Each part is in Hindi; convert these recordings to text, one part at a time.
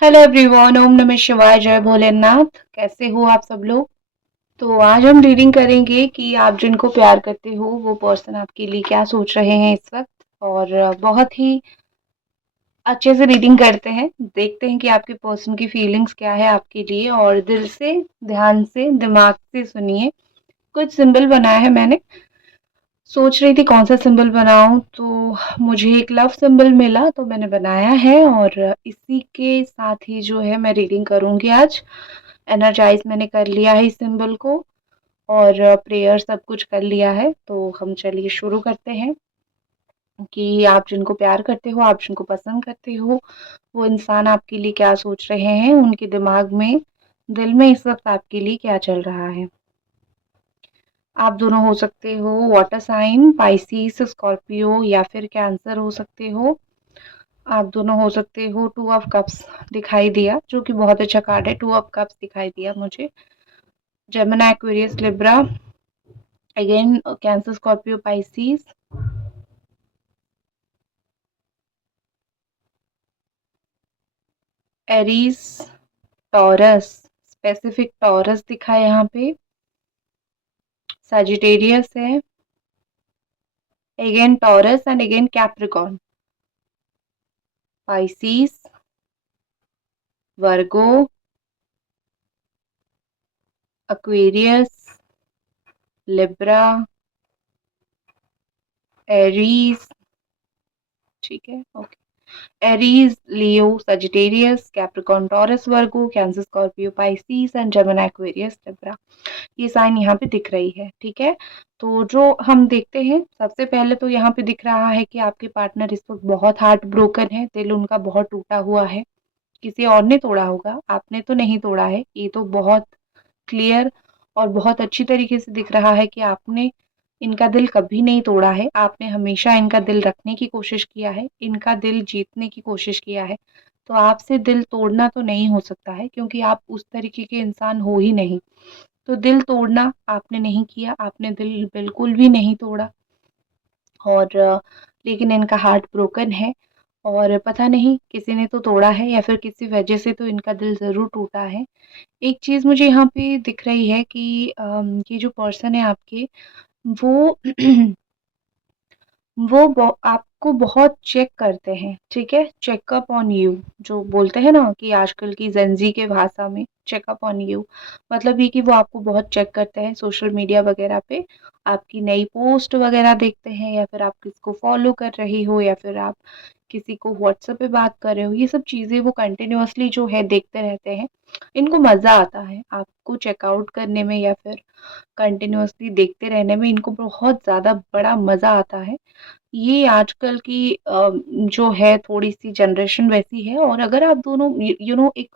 हेलो एवरीवन, ओम नमः शिवाय, जय भोलेनाथ। कैसे हो आप सब लोग? तो आज हम रीडिंग करेंगे कि आप जिनको प्यार करते हो वो पर्सन आपके लिए क्या सोच रहे हैं इस वक्त। और बहुत ही अच्छे से रीडिंग करते हैं, देखते हैं कि आपके पर्सन की फीलिंग्स क्या है आपके लिए। और दिल से, ध्यान से, दिमाग से सुनिए। कुछ सिंबल बनाया है मैंने, सोच रही थी कौन सा सिंबल बनाऊं, तो मुझे एक लव सिंबल मिला तो मैंने बनाया है। और इसी के साथ ही जो है मैं रीडिंग करूंगी आज। एनर्जाइज मैंने कर लिया है इस सिंबल को, और प्रेयर सब कुछ कर लिया है। तो हम चलिए शुरू करते हैं कि आप जिनको प्यार करते हो, आप जिनको पसंद करते हो, वो इंसान आपके लिए क्या सोच रहे हैं, उनके दिमाग में, दिल में इस वक्त आपके लिए क्या चल रहा है। आप दोनों हो सकते हो वाटर साइन, पाइसिस, स्कॉर्पियो या फिर कैंसर हो सकते हो। आप दोनों हो सकते हो टू ऑफ कप्स दिखाई दिया, जो कि बहुत अच्छा कार्ड है। टू ऑफ कप्स दिखाई दिया मुझे। Gemini, Aquarius, Libra, again cancer, Scorpio, Pisces, Aries, taurus, specific taurus दिखा है यहाँ पे। सजिटेरियस है, again taurus and again Capricorn, Pisces, Virgo, Aquarius, Libra, Aries. ठीक है, okay. Aries, Leo, Sagittarius, Capricorn, taurus, Virgo, cancer, Scorpio, Pisces and Gemini, Aquarius, Libra. ये साइन यहाँ पे दिख रही है। ठीक है, तो जो हम देखते हैं, सबसे पहले तो यहाँ पे दिख रहा है कि आपके पार्टनर इस वक्त बहुत हार्ट ब्रोकन है। दिल उनका बहुत टूटा हुआ है। किसी और ने तोड़ा होगा, आपने तो नहीं तोड़ा है। ये तो बहुत क्लियर और बहुत अच्छी तरीके से दिख रहा है कि आपने इनका दिल कभी नहीं तोड़ा है। आपने हमेशा इनका दिल रखने की कोशिश किया है, इनका दिल जीतने की कोशिश किया है। तो आपसे दिल तोड़ना तो नहीं हो सकता है, क्योंकि आप उस तरीके के इंसान हो ही नहीं। तो दिल तोड़ना आपने नहीं किया, आपने दिल बिल्कुल भी नहीं तोड़ा। और लेकिन इनका हार्ट ब्रोकन है, और पता नहीं किसी ने तो तोड़ा है या फिर किसी वजह से तो इनका दिल ज़रूर टूटा है। एक चीज़ मुझे यहाँ पे दिख रही है कि ये जो पर्सन है आपके, वो आपको बहुत चेक करते हैं। ठीक है, चेकअप ऑन यू, जो बोलते हैं ना कि आजकल की जेंजी के भाषा में चेकअप ऑन यू, मतलब ये कि वो आपको बहुत चेक करते हैं सोशल मीडिया वगैरह पे। आपकी नई पोस्ट वगैरह देखते हैं, या फिर आप किसको फॉलो कर रही हो, या फिर आप किसी को व्हाट्सएप पे बात कर रहे हो। ये सब चीज़ें वो कंटिन्यूअसली जो है देखते रहते हैं। इनको मज़ा आता है आपको चेकआउट करने में, या फिर कंटिन्यूअसली देखते रहने में इनको बहुत ज़्यादा बड़ा मज़ा आता है। ये आजकल की जो है थोड़ी-सी जनरेशन वैसी है। और अगर आप दोनों यू नो एक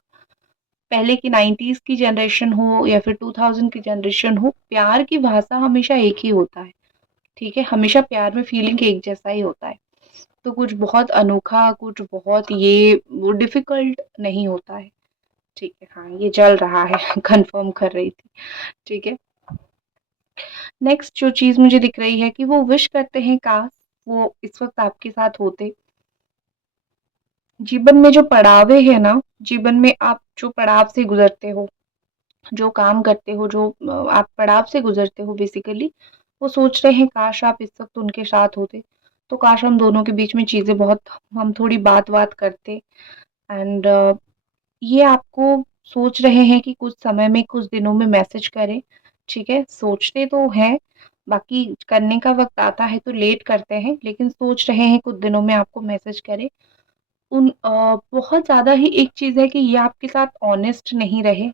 पहले की 90s की जनरेशन हो या फिर 2000 की जनरेशन हो, प्यार की भाषा हमेशा एक ही होता है। ठीक है? हमेशा प्यार में फीलिंग एक जैसा ही होता है। तो कुछ बहुत अनोखा, कुछ बहुत ये वो डिफ़िकल्ट नहीं होता है। ठीक है, हाँ, ये चल रहा है कन्फर्म कर रही थी। ठीक है? नेक्स्ट जो चीज़ मुझे दिख रही है कि वो विश करते हैं काश वो इस वक़्त आपके साथ होते। जीवन में जो पड़ावे हैं ना, जीवन में आप जो पड़ाव से गुज़रते हो, जो काम करते हो, जो आप पड़ाव से गुज़रते हो बेसिकली, वो सोच रहे हैं काश आप इस वक़्त उनके साथ होते। तो काश हम दोनों के बीच में चीज़ें बहुत, हम थोड़ी बात-वात करते। एंड ये आपको सोच रहे हैं कि कुछ समय में, कुछ दिनों में मैसेज करें। ठीक है? सोचते तो हैं, बाकी करने का वक़्त आता है तो लेट करते हैं, लेकिन सोच रहे हैं कुछ दिनों में आपको मैसेज करें। बहुत ज़्यादा ही एक चीज़ है कि ये आपके साथ ऑनेस्ट नहीं रहे,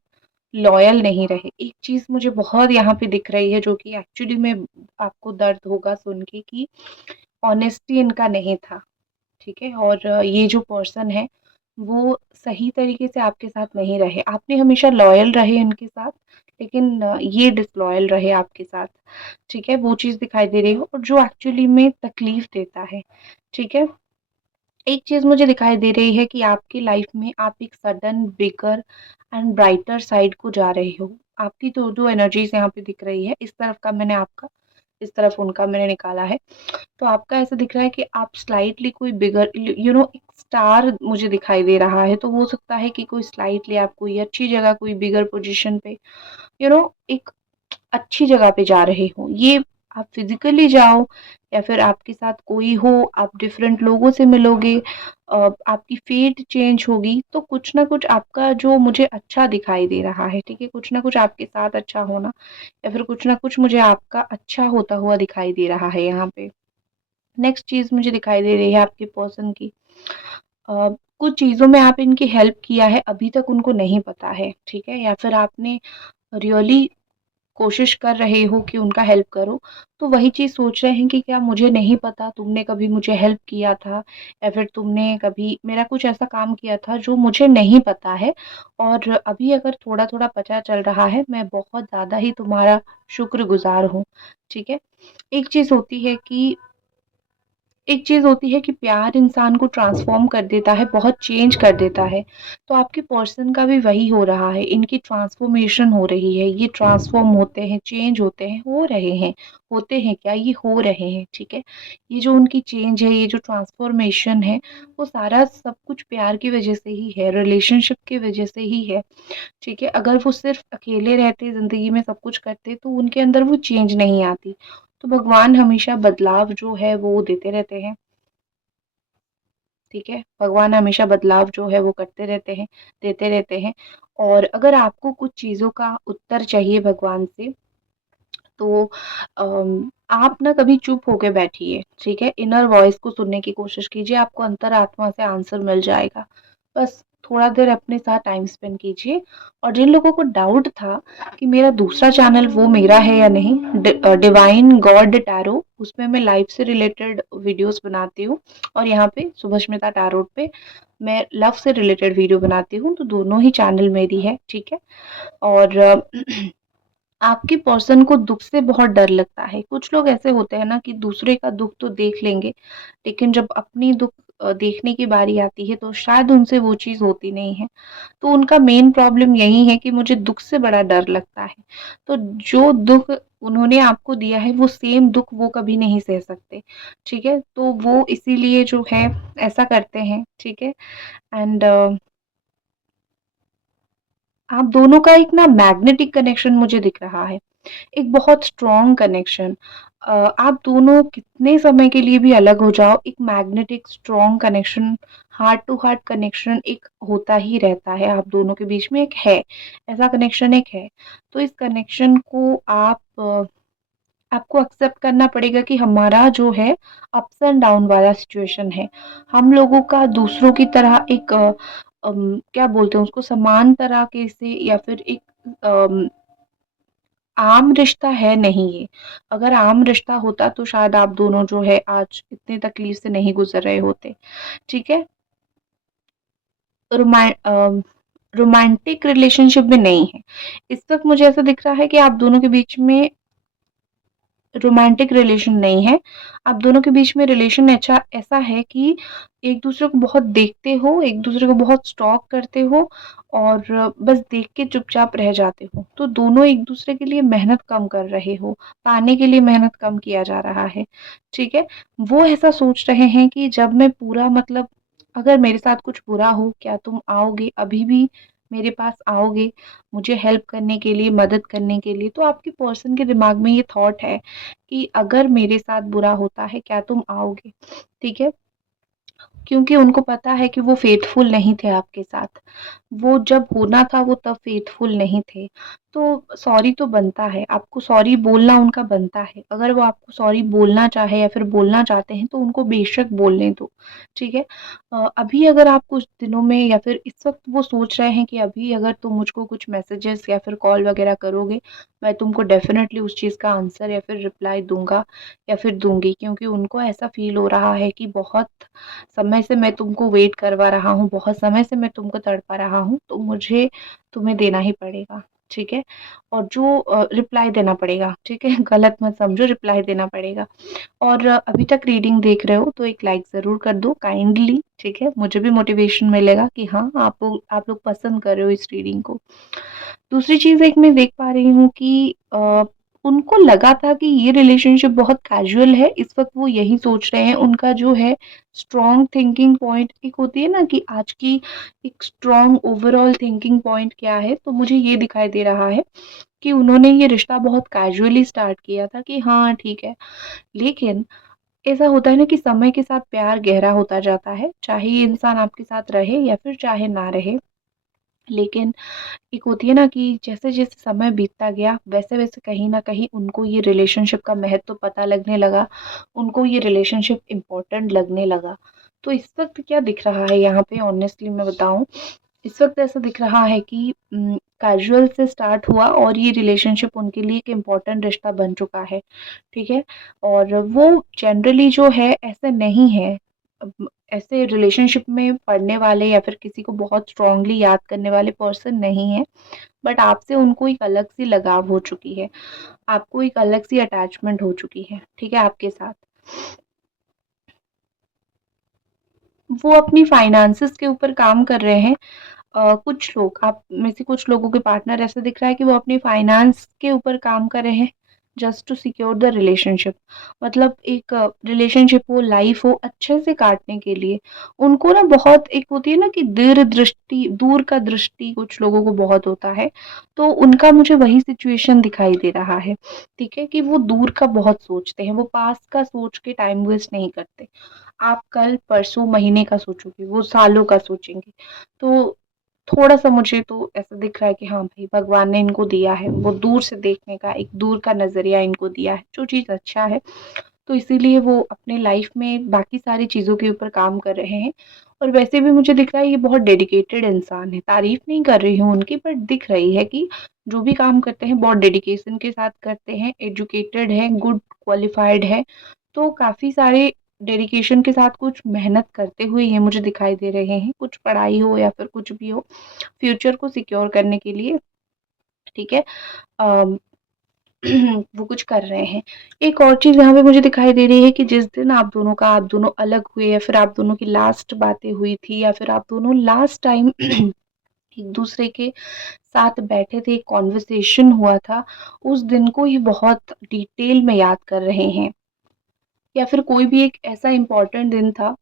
लॉयल नहीं रहे। एक चीज़ मुझे बहुत यहाँ पे दिख रही है, जो कि एक्चुअली में आपको दर्द होगा सुन के, कि ऑनेस्टी इनका नहीं था। ठीक है? और ये जो पर्सन है, वो सही तरीके से आपके साथ नहीं रहे। आपने हमेशा लॉयल रहे इनके साथ, लेकिन ये डिसलॉयल रहे आपके साथ। ठीक है? वो चीज़ दिखाई दे रही है, और जो एक्चुअली में तकलीफ़ देता है। ठीक है? एक चीज़ मुझे दिखाई दे रही है कि आपकी लाइफ में आप एक sudden bigger and brighter side को जा रहे हो। आपकी तो जो एनर्जीज़ यहाँ पे दिख रही है, इस तरफ का मैंने आपका इस तरफ उनका मैंने निकाला है। तो आपका ऐसा दिख रहा है कि आप स्लाइटली कोई बिगर एक स्टार मुझे दिखाई दे रहा है, तो हो सकता है कि कोई स्लाइटली आप कोई अच्छी जगह, कोई बिगर पोजीशन पे एक अच्छी जगह पे जा रहे हो। ये आप फिजिकली जाओ या फिर आपके साथ कोई हो, आप डिफरेंट लोगों से मिलोगे, आपकी फेट चेंज होगी, तो कुछ ना कुछ आपका जो मुझे अच्छा दिखाई दे रहा है, ठीक है, कुछ ना कुछ आपके साथ अच्छा होना या फिर कुछ ना कुछ मुझे आपका अच्छा होता हुआ दिखाई दे रहा है यहाँ पे। नेक्स्ट चीज मुझे दिखाई दे रही है आपके पर्सन की, कुछ चीजों में आप इनकी हेल्प किया है, अभी तक उनको नहीं पता है, ठीक है, या फिर आपने रियली कोशिश कर रहे हो कि उनका हेल्प करो, तो वही चीज़ सोच रहे हैं कि क्या मुझे नहीं पता, तुमने कभी मुझे हेल्प किया था या फिर तुमने कभी मेरा कुछ ऐसा काम किया था जो मुझे नहीं पता है, और अभी अगर थोड़ा-थोड़ा पता चल रहा है, मैं बहुत ज़्यादा ही तुम्हारा शुक्रगुज़ार हूँ, ठीक है? एक चीज़ होती है कि एक चीज़ होती है कि प्यार इंसान को ट्रांसफ़ॉर्म कर देता है, बहुत चेंज कर देता है। तो आपके पर्सन का भी वही हो रहा है, इनकी ट्रांसफ़ॉर्मेशन हो रही है, ये ट्रांसफ़ॉर्म होते हैं, चेंज होते हैं, हो रहे हैं, होते हैं क्या, ये हो रहे हैं, ठीक है? ये जो उनकी चेंज है, ये जो ट्रांसफ़ॉर्मेशन है, वो सारा सब कुछ प्यार की वज़ह से ही है, रिलेशनशिप की वज़ह से ही है, ठीक है? अगर वो सिर्फ़ अकेले रहते, ज़िंदगी में सब कुछ करते, तो उनके अंदर वो चेंज नहीं आती। तो भगवान हमेशा बदलाव जो है वो देते रहते हैं, ठीक है? भगवान हमेशा बदलाव जो है वो करते रहते हैं, देते रहते हैं, और अगर आपको कुछ चीज़ों का उत्तर चाहिए भगवान से, तो आप ना कभी चुप होके बैठिए, ठीक है? इनर वॉइस को सुनने की कोशिश कीजिए, आपको अंतरात्मा से आंसर मिल जाएगा। बस थोड़ा देर अपने साथ टाइम स्पेंड कीजिए, और जिन लोगों को डाउट था कि मेरा दूसरा चैनल वो मेरा है या नहीं, डिवाइन गॉड टैरो, उसमें मैं लाइफ से रिलेटेड वीडियोस बनाती हूँ, और यहाँ पे सुभस्मिता टैरोट पे मैं लव से रिलेटेड वीडियो बनाती हूँ, तो दोनों ही चैनल मेरी है, ठीक है? और आपके पर्सन को दुःख से बहुत डर लगता है। कुछ लोग ऐसे होते हैं ना कि दूसरे का दुःख तो देख लेंगे, लेकिन जब अपनी दुःख देखने की बारी आती है तो शायद उनसे वो चीज़ होती नहीं है। तो उनका मेन प्रॉब्लम यही है कि मुझे दुःख से बड़ा डर लगता है। तो जो दुःख उन्होंने आपको दिया है, वो सेम दुःख वो कभी नहीं सह सकते, ठीक है? तो वो इसीलिए जो है ऐसा करते हैं, ठीक है? एंड आप दोनों का एक ना मैग्नेटिक कनेक्शन मुझे दिख रहा है। एक बहुत स्ट्रॉन्ग कनेक्शन, आप दोनों कितने समय के लिए भी अलग हो जाओ, एक magnetic strong connection, heart to heart connection एक होता ही रहता है, आप दोनों के बीच में एक है, ऐसा कनेक्शन एक है। तो इस कनेक्शन को आपको एक्सेप्ट करना पड़ेगा कि हमारा जो है अप्स एंड डाउन वाला सिचुएशन है। हम लोगों का दूसरों की तरह एक क्या बोलते हैं उसको, समान तरह के से या फिर एक अम आम रिश्ता है नहीं ये। अगर आम रिश्ता होता तो शायद आप दोनों जो है आज इतनी तकलीफ से नहीं गुज़र रहे होते, ठीक है? रोमा रोमांटिक रिलेशनशिप में नहीं है। इस वक़्त मुझे ऐसा दिख रहा है कि आप दोनों के बीच में रोमांटिक रिलेशन नहीं है। आप दोनों के बीच में रिलेशन अच्छा ऐसा है कि एक-दूसरे को बहुत देखते हो, एक-दूसरे को बहुत स्टॉक करते हो, और बस देख के चुपचाप रह जाते हो। तो दोनों एक-दूसरे के लिए मेहनत कम कर रहे हो, पाने के लिए मेहनत कम किया जा रहा है, ठीक है? वो ऐसा सोच रहे हैं कि जब मैं पूरा मतलब अगर मेरे साथ कुछ बुरा हो, क्या तुम आओगे? अभी भी मेरे पास आओगे मुझे हेल्प करने के लिए, मदद करने के लिए? तो आपके पर्सन के दिमाग में ये थॉट है कि अगर मेरे साथ बुरा होता है, क्या तुम आओगे? ठीक है? क्योंकि उनको पता है कि वो फेथफुल नहीं थे आपके साथ। वो जब होना था वो तब फेथफुल नहीं थे। तो सॉरी तो बनता है, आपको सॉरी बोलना उनका बनता है। अगर वो आपको सॉरी बोलना चाहे या फिर बोलना चाहते हैं तो उनको बेशक बोलने दो, ठीक है? अभी अगर आप कुछ दिनों में या फिर इस वक़्त वो सोच रहे हैं कि अभी अगर तुम मुझको कुछ मैसेजेस या फिर कॉल वग़ैरह करोगे, मैं तुमको डेफ़िनेटली उस चीज़ का आंसर या फिर रिप्लाई दूँगा या फिर दूँगी, क्योंकि उनको ऐसा फ़ील हो रहा है कि बहुत समय से मैं तुमको वेट करवा रहा हूँ, बहुत समय से मैं तुमको तड़पा रहा हूँ, तो मुझे तुम्हें देना ही पड़ेगा, ठीक है? और जो रिप्लाई देना पड़ेगा, ठीक है? गलत मत समझो, रिप्लाई देना पड़ेगा। और अभी तक रीडिंग देख रहे हो तो एक लाइक ज़रूर कर दो काइंडली, ठीक है? मुझे भी मोटिवेशन मिलेगा कि हाँ, आप लोग पसंद कर रहे हो इस रीडिंग को। दूसरी चीज़ एक मैं देख पा रही हूँ कि उनको लगा था कि ये रिलेशनशिप बहुत कैजुअल है, इस वक़्त वो यही सोच रहे हैं। उनका जो है स्ट्रॉन्ग थिंकिंग पॉइंट एक होती है ना कि आज की एक स्ट्रॉन्ग ओवरऑल थिंकिंग पॉइंट क्या है, तो मुझे ये दिखाई दे रहा है कि उन्होंने ये रिश्ता बहुत कैजुअली स्टार्ट किया था कि हाँ, ठीक है। लेकिन ऐसा होता है ना कि समय के साथ प्यार गहरा होता जाता है, चाहे ये इंसान आपके साथ रहे या फिर चाहे ना रहे। लेकिन एक होती है ना कि जैसे-जैसे समय बीतता गया, वैसे-वैसे कहीं न कहीं उनको ये रिलेशनशिप का महत्व पता लगने लगा, उनको ये रिलेशनशिप इम्पोर्टेंट लगने लगा। तो इस वक़्त क्या दिख रहा है यहाँ पे ऑनेस्टली मैं बताऊँ, इस वक़्त ऐसा दिख रहा है कि कैजुअल से स्टार्ट हुआ और ये रिलेशनशिप उनके लिए एक इम्पोर्टेंट रिश्ता बन चुका है, ठीक है? और वो जनरली जो है ऐसे नहीं है। ऐसे रिलेशनशिप में पड़ने वाले या फिर किसी को बहुत स्ट्रांगली याद करने वाले पर्सन नहीं है, बट आपसे उनको एक अलग-सी लगाव हो चुकी है। आपको एक अलग-सी अटैचमेंट हो चुकी है, ठीक है, आपके साथ। वो अपनी फाइनेंसेस के ऊपर काम कर रहे हैं। कुछ लोग आप में से कुछ लोगों के पार्टनर ऐसा दिख रहा है कि वो अपनी फाइनेंस के ऊपर काम कर रहे हैं just to secure the relationship. मतलब एक रिलेशनशिप हो, लाइफ हो अच्छे से काटने के लिए उनको ना बहुत एक होती है ना कि दूर का दृष्टि कुछ लोगों को बहुत होता है। तो उनका मुझे वही सिचुएशन दिखाई दे रहा है, ठीक है, कि वो दूर का बहुत सोचते हैं, वो पास का सोच के टाइम वेस्ट नहीं करते। आप कल परसों महीने का सोचोगे, वो सालों का सोचेंगे। तो थोड़ा-सा मुझे तो ऐसा दिख रहा है कि हाँ भाई भगवान ने इनको दिया है, वो दूर से देखने का एक दूर का नज़रिया इनको दिया है, जो चीज़ अच्छा है। तो इसीलिए वो अपने लाइफ में बाकी सारी चीज़ों के ऊपर काम कर रहे हैं। और वैसे भी मुझे दिख रहा है ये बहुत डेडिकेटेड इंसान है। तारीफ़ नहीं कर रही हूँ उनकी, बट दिख रही है कि जो भी काम करते हैं बहुत डेडिकेशन के साथ करते हैं, एजुकेटेड हैं, गुड क्वालिफ़ाइड हैं। तो काफ़ी सारे डेडिकेशन के साथ कुछ मेहनत करते हुए ये मुझे दिखाई दे रहे हैं, कुछ पढ़ाई हो या फिर कुछ भी हो, फ्यूचर को सिक्योर करने के लिए, ठीक है? अ, वो कुछ कर रहे हैं। एक और चीज़ यहाँ पे मुझे दिखाई दे रही है कि जिस दिन आप दोनों अलग हुए या फिर आप दोनों की लास्ट बातें हुई थी या फिर आप दोनों लास्ट टाइम एक-दूसरे के साथ बैठे थे, एक कन्वर्सेशन हुआ था, उस दिन को ये बहुत डिटेल में याद कर रहे हैं। या फिर कोई भी एक ऐसा इम्पोर्टेंट दिन था,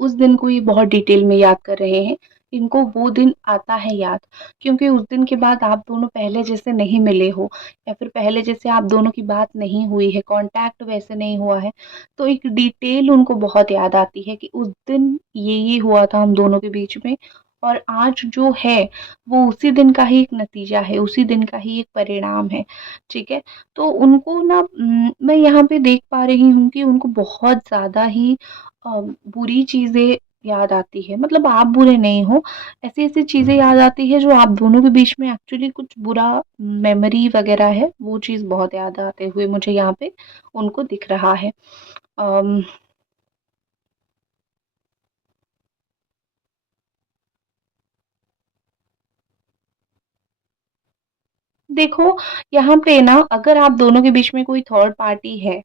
उस दिन को ये बहुत डिटेल में याद कर रहे हैं। इनको वो दिन आता है याद, क्योंकि उस दिन के बाद आप दोनों पहले जैसे नहीं मिले हो या फिर पहले जैसे आप दोनों की बात नहीं हुई है, कॉन्टैक्ट वैसे नहीं हुआ है, तो एक डिटेल उनको बहुत याद आती है कि उस दिन ये हुआ था हम दोनों के बीच में और आज जो है, वो उसी दिन का ही एक नतीजा है, उसी दिन का ही एक परिणाम है, ठीक है? तो उनको ना मैं यहाँ पे देख पा रही हूँ कि उनको बहुत ज़्यादा ही बुरी चीज़ें याद आती है, मतलब आप बुरे नहीं हो, ऐसी-ऐसी चीज़ें याद आती है जो आप दोनों के बीच में एक्चुअली कुछ बुरा मेमोरी वग़ैरह है, वो चीज़ बहुत याद आते हुए मुझे यहाँ पे उनको दिख रहा है। अम, देखो यहाँ पे ना अगर आप दोनों के बीच में कोई थर्ड पार्टी है,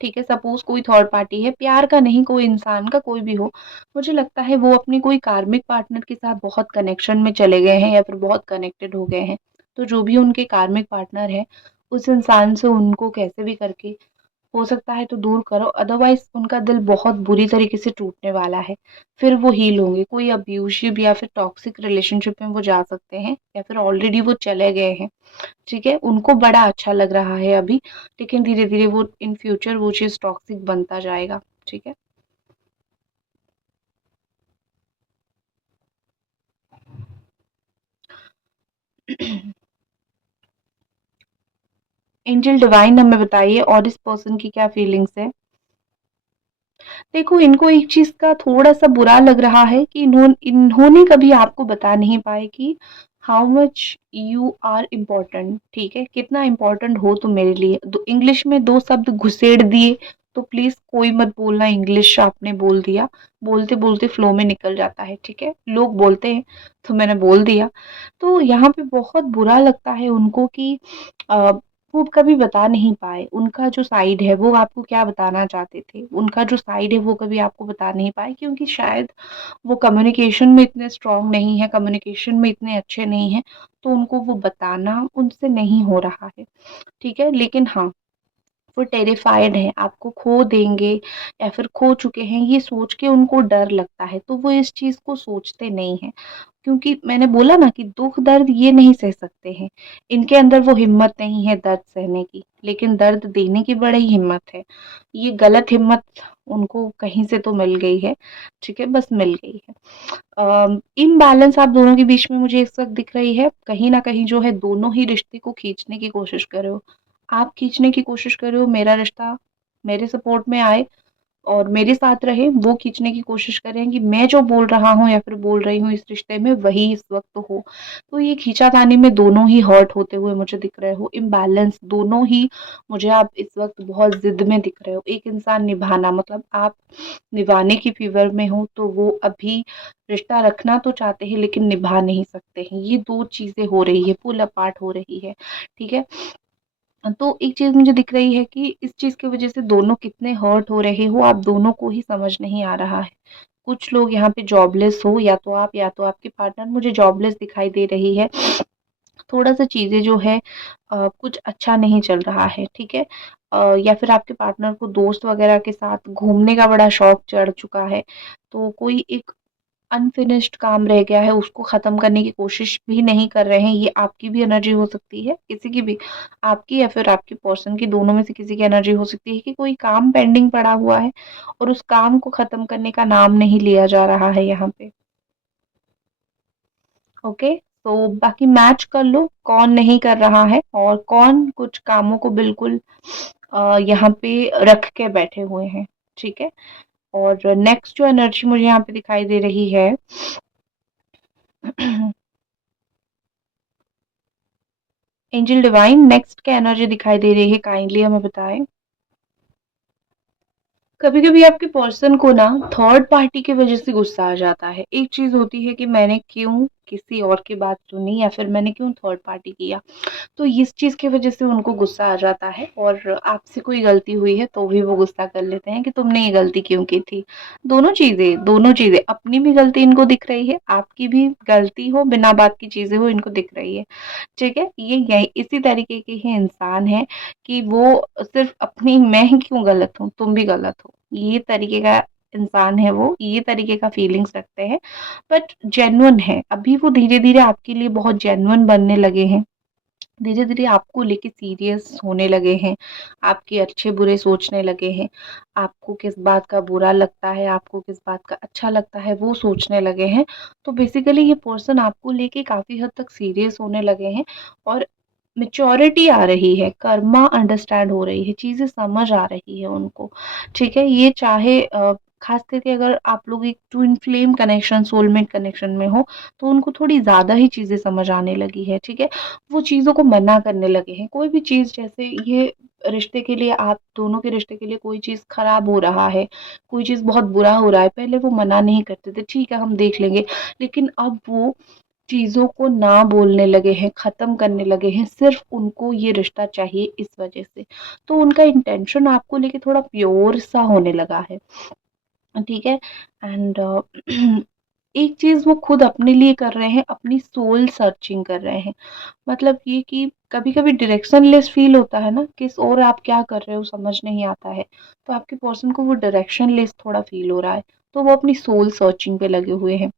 ठीक है, सपोज़ कोई थर्ड पार्टी है, प्यार का नहीं कोई इंसान का कोई भी हो, मुझे लगता है वो अपने कोई कार्मिक पार्टनर के साथ बहुत कनेक्शन में चले गए हैं या फिर बहुत कनेक्टेड हो गए हैं। तो जो भी उनके कार्मिक पार्टनर है, उस इंसान से उनको कैसे भी करके हो सकता है तो दूर करो, अदरवाइज़ उनका दिल बहुत बुरी तरीके से टूटने वाला है। फिर वो हील होंगे, कोई अब्यूसिव या फिर टॉक्सिक रिलेशनशिप में वो जा सकते हैं या फिर ऑलरेडी वो चले गए हैं। ठीक है? उनको बड़ा अच्छा लग रहा है अभी, लेकिन धीरे-धीरे वो इन फ्यूचर वो चीज़ टॉक्सिक बनता जाएगा, ठीक है? एंजल डिवाइन हमें बताइए और इस पर्सन की क्या फीलिंग्स है? देखो इनको एक चीज़ का थोड़ा-सा बुरा लग रहा है कि इन्होंने कभी आपको बता नहीं पाए कि how much you are important, ठीक है? कितना इम्पोर्टेंट हो तुम मेरे लिए। दो इंग्लिश में 2 शब्द घुसेड़ दिए, तो प्लीज़ कोई मत बोलना इंग्लिश आपने बोल दिया। बोलते-बोलते फ्लो में निकल जाता है, ठीक है? लोग बोलते हैं, तो मैंने बोल दिया। तो यहाँ पे बहुत बुरा लगता है उनको कि अ, वो कभी बता नहीं पाए। उनका जो साइड है वो आपको क्या बताना चाहते थे, उनका जो साइड है वो कभी आपको बता नहीं पाए, क्योंकि शायद वो कम्युनिकेशन में इतने स्ट्रांग नहीं है, कम्युनिकेशन में इतने अच्छे नहीं हैं, तो उनको वो बताना उनसे नहीं हो रहा है, ठीक है? लेकिन हाँ, वो टेरिफाइड हैं, आपको खो देंगे या फिर खो चुके हैं, ये सोच के उनको डर लगता है, तो वो इस चीज़ को सोचते नहीं हैं। क्योंकि मैंने बोला ना कि दुःख दर्द ये नहीं सह सकते हैं, इनके अंदर वो हिम्मत नहीं है दर्द सहने की, लेकिन दर्द देने की बड़ी हिम्मत है। ये गलत हिम्मत उनको कहीं से तो मिल गई है, ठीक है? बस मिल गई है। इम्बैलेंस आप दोनों के बीच में मुझे इस वक़्त दिख रही है, कहीं न कहीं जो है दोनों ही रिश्ते को खींचने की कोशिश कर रहे हो। आप खींचने की कोशिश कर रहे हो मेरा रिश्ता मेरे सपोर्ट में आए और मेरे साथ रहे, वो खींचने की कोशिश कर रहे हैं कि मैं जो बोल रहा हूँ या फिर बोल रही हूँ इस रिश्ते में वही इस वक़्त हो। तो ये खींचातानी में दोनों ही हर्ट होते हुए मुझे दिख रहे हो, इम्बैलेंस दोनों ही मुझे आप इस वक़्त बहुत ज़िद में दिख रहे हो। एक इंसान निभाना मतलब आप निभाने की फ़ीवर में हो, तो वो अभी रिश्ता रखना तो चाहते हैं लेकिन निभा नहीं सकते हैं। ये 2 चीज़ें हो रही है, पुल अपार्ट हो रही है, ठीक है? तो एक चीज़ मुझे दिख रही है कि इस चीज़ की वज़ह से दोनों कितने हर्ट हो रहे हो, आप दोनों को ही समझ नहीं आ रहा है। कुछ लोग यहाँ पे जॉबलेस हो, या तो आप या तो आपके पार्टनर, मुझे जॉबलेस दिखाई दे रही है। थोड़ा-सा चीज़ें जो है कुछ अच्छा नहीं चल रहा है, ठीक है? या फिर आपके पार्टनर को दोस्त वग़ैरह के साथ घूमने का बड़ा शौक चढ़ चुका है, तो कोई एक अनफिनिश्ड काम रह गया है, उसको ख़त्म करने की कोशिश भी नहीं कर रहे हैं। ये आपकी भी एनर्जी हो सकती है, किसी की भी, आपकी या फिर आपके पर्सन की, दोनों में से किसी की एनर्जी हो सकती है कि कोई काम पेंडिंग पड़ा हुआ है और उस काम को ख़त्म करने का नाम नहीं लिया जा रहा है यहाँ पे। ओके? तो बाकी मैच कर लो, कौन नहीं कर रहा है और कौन कुछ कामों को बिल्कुल यहाँ पे रख के बैठे हुए हैं, ठीक है? और नेक्स्ट जो एनर्जी मुझे यहाँ पे दिखाई दे रही है एंजल डिवाइन, नेक्स्ट क्या एनर्जी दिखाई दे रही है, काइंडली हमें बताएं। कभी कभी आपके पर्सन को ना थर्ड पार्टी की वजह से गुस्सा आ जाता है। एक चीज होती है कि मैंने क्यों किसी और की बात सुनी या फिर मैंने क्यों थर्ड पार्टी किया, तो इस चीज़ की वज़ह से उनको गुस्सा आ जाता है और आपसे कोई गलती हुई है तो भी वो गुस्सा कर लेते हैं कि तुमने ये गलती क्यों की थी। दोनों चीज़ें अपनी भी गलती इनको दिख रही है, आपकी भी गलती हो, बिना बात की चीज़ें हो, इनको दिख रही है। ठीक है? ये यही इसी तरीके के ही इंसान हैं कि वो सिर्फ़ अपनी मैं ही क्यों गलत हूँ, तुम भी गलत हो। ये तरीके का इंसान है वो, ये तरीके का फीलिंग्स रखते हैं, बट जेन्युइन है। अभी वो धीरे-धीरे आपके लिए बहुत जेन्युइन बनने लगे हैं। धीरे-धीरे आपको लेके सीरियस होने लगे हैं, आपके अच्छे-बुरे सोचने लगे हैं, आपको किस बात का बुरा लगता है, आपको किस बात का अच्छा लगता है, वो सोचने लगे हैं। तो बेसिकली ये पर्सन आपको लेके काफ़ी हद तक सीरियस होने लगे हैं और मैच्योरिटी आ रही है, कर्मा अंडरस्टैंड हो रही है, चीज़ें समझ आ रही है उनको, ठीक है? ये चाहे ख़ास करके अगर आप लोग एक twin flame connection, soulmate connection में हो, तो उनको थोड़ी ज़्यादा ही चीज़ें समझ आने लगी है, ठीक है? वो चीज़ों को मना करने लगे हैं। कोई भी चीज़ जैसे ये रिश्ते के लिए, आप दोनों के रिश्ते के लिए कोई चीज़ खराब हो रहा है, कोई चीज़ बहुत बुरा हो रहा है, पहले वो मना नहीं करते थे, ठीक है हम देख लेंगे। लेकिन अब वो चीज़ों को ना बोलने लगे हैं, ख़त्म करने लगे हैं, सिर्फ़ उनको ये रिश्ता चाहिए इस वज़ह से। तो उनका इंटेंशन आपको लेके थोड़ा प्योर सा होने लगा है, ठीक है? एंड एक चीज़ वो खुद अपने लिए कर रहे हैं, अपनी सोल सर्चिंग कर रहे हैं। मतलब ये कि कभी-कभी डायरेक्शनलेस फ़ील होता है ना, किस ओर आप क्या कर रहे हो समझ नहीं आता है। तो आपके पर्सन को वो डायरेक्शनलेस थोड़ा फ़ील हो रहा है, तो वो अपनी सोल सर्चिंग पे लगे हुए हैं।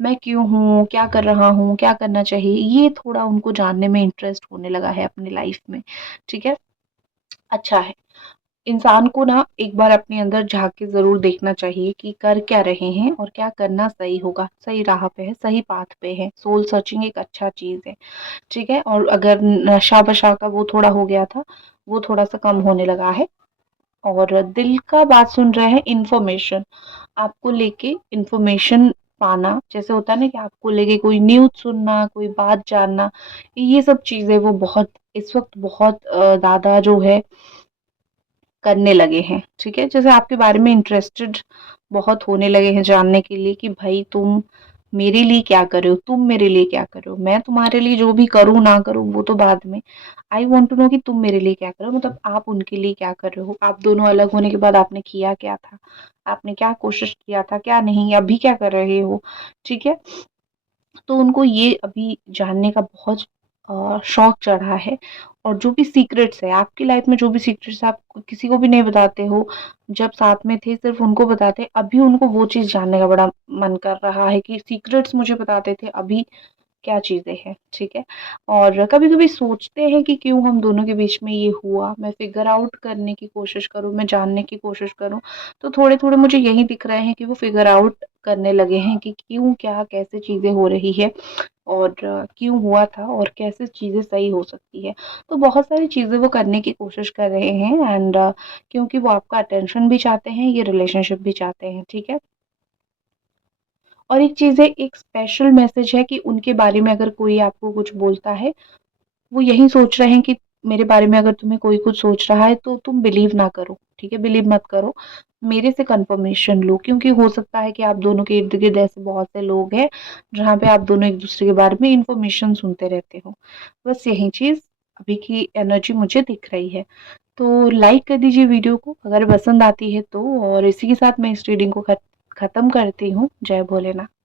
मैं क्यों हूँ? क्या कर रहा हूँ? क्या करना चाहिए? ये थोड़ा उनको जानने में इंटरेस्ट होने लगा है अपनी लाइफ़ में, ठीक है? अच्छा है। इंसान को ना एक बार अपने अंदर झाँक के ज़रूर देखना चाहिए कि कर क्या रहे हैं और क्या करना सही होगा, सही राह पे है, सही पाथ पे है। सोल सर्चिंग एक अच्छा चीज़ है, ठीक है? और अगर नशा-वशा का वो थोड़ा हो गया था, वो थोड़ा-सा कम होने लगा है और दिल का बात सुन रहे हैं, इन्फॉर्मेशन आपको लेके इन्फॉर्मेशन पाना, जैसे होता है ना कि आपको लेके कोई न्यूज़ सुनना, कोई बात जानना, ये सब चीज़ें वो बहुत इस वक़्त बहुत ज़्यादा जो है करने लगे हैं, ठीक है? जैसे आपके बारे में इंटरेस्टेड बहुत होने लगे हैं जानने के लिए कि भाई तुम मेरे लिए क्या कर रहे हो, तुम मेरे लिए क्या कर रहे हो, मैं तुम्हारे लिए जो भी करूँ ना करूँ वो तो बाद में। आई वांट टू नो कि तुम मेरे लिए क्या कर रहे हो, मतलब आप उनके लिए क्या कर रहे हो, आप दोनों अलग होने के बाद आपने किया क्या था, आपने क्या कोशिश किया था, क्या नहीं, अभी क्या कर रहे हो, ठीक है। तो उनको ये अभी जानने का बहुत शौक चढ़ा है। और जो भी सीक्रेट्स है आपकी लाइफ में, जो भी सीक्रेट्स आप किसी को भी नहीं बताते हो, जब साथ में थे सिर्फ उनको बताते, अभी उनको वो चीज़ जानने का बड़ा मन कर रहा है कि सीक्रेट्स मुझे बताते थे, अभी क्या चीज़ें हैं, ठीक है। और कभी-कभी सोचते हैं कि क्यों हम दोनों के बीच में ये हुआ, मैं फ़िगर आउट करने की कोशिश करूँ, मैं जानने की कोशिश करूँ, तो थोड़े-थोड़े मुझे यही दिख रहे हैं कि वो फ़िगर आउट करने लगे हैं कि क्यों, क्या, कैसे चीज़ें हो रही है और क्यों हुआ था और कैसे चीज़ें सही हो सकती है। तो बहुत सारी चीज़ें वो करने की कोशिश कर रहे हैं एंड क्योंकि वो आपका अटेंशन भी चाहते हैं, ये रिलेशनशिप भी चाहते हैं, ठीक है। और एक चीज़ है, एक स्पेशल मैसेज है कि उनके बारे में अगर कोई आपको कुछ बोलता है, वो यही सोच रहे हैं कि मेरे बारे में अगर तुम्हें कोई कुछ सोच रहा है तो तुम बिलीव ना करो, ठीक है? बिलीव मत करो, मेरे से कन्फर्मेशन लो, क्योंकि हो सकता है कि आप दोनों के इर्द-गिर्द ऐसे बहुत से लोग हैं, जहाँ पे आप दोनों एक-दूसरे के बारे में इन्फॉर्मेशन सुनते रहते हो। बस यही चीज़ अभी की एनर्जी मुझे दिख रही है। तो लाइक कर दीजिए वीडियो को अगर पसंद आती है तो, और इसी के साथ मैं इस रीडिंग को खत्म करती हूँ। जय भोलेनाथ।